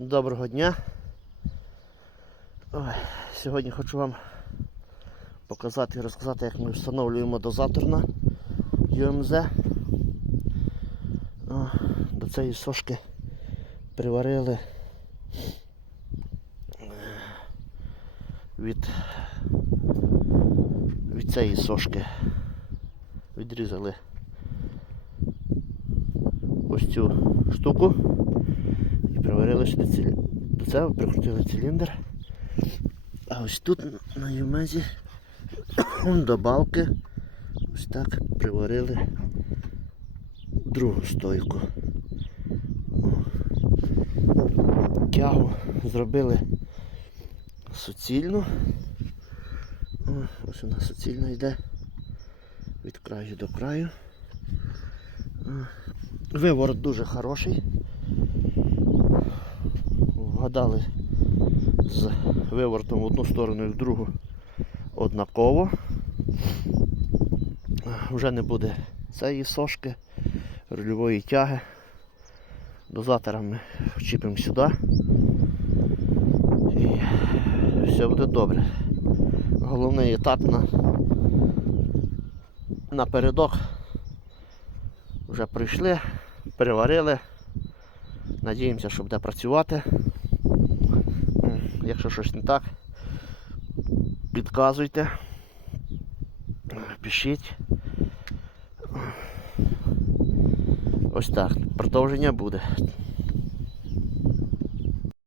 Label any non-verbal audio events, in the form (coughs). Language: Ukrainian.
Доброго дня. Ой, сьогодні хочу вам показати і розказати, як ми встановлюємо дозатор на UMZ. О, до цієї сошки приварили е, від, від цієї сошки. Відрізали ось цю штуку приварили до цього прикрутили циліндр. А ось тут на юмезі (coughs) до балки ось так приварили другу стойку. Тягу зробили суцільну. О, ось вона суцільна йде від краю до краю. Виворот дуже хороший. Вгадали з виворотом в одну сторону і в другу однаково. Вже не буде цієї сошки, рульової тяги. Дозатора ми вчіпимо сюди. І все буде добре. Головний етап на напередок вже прийшли, переварили. Надіємося, що буде працювати. Якщо щось не так, підказуйте, пишіть. Ось так. Продовження буде.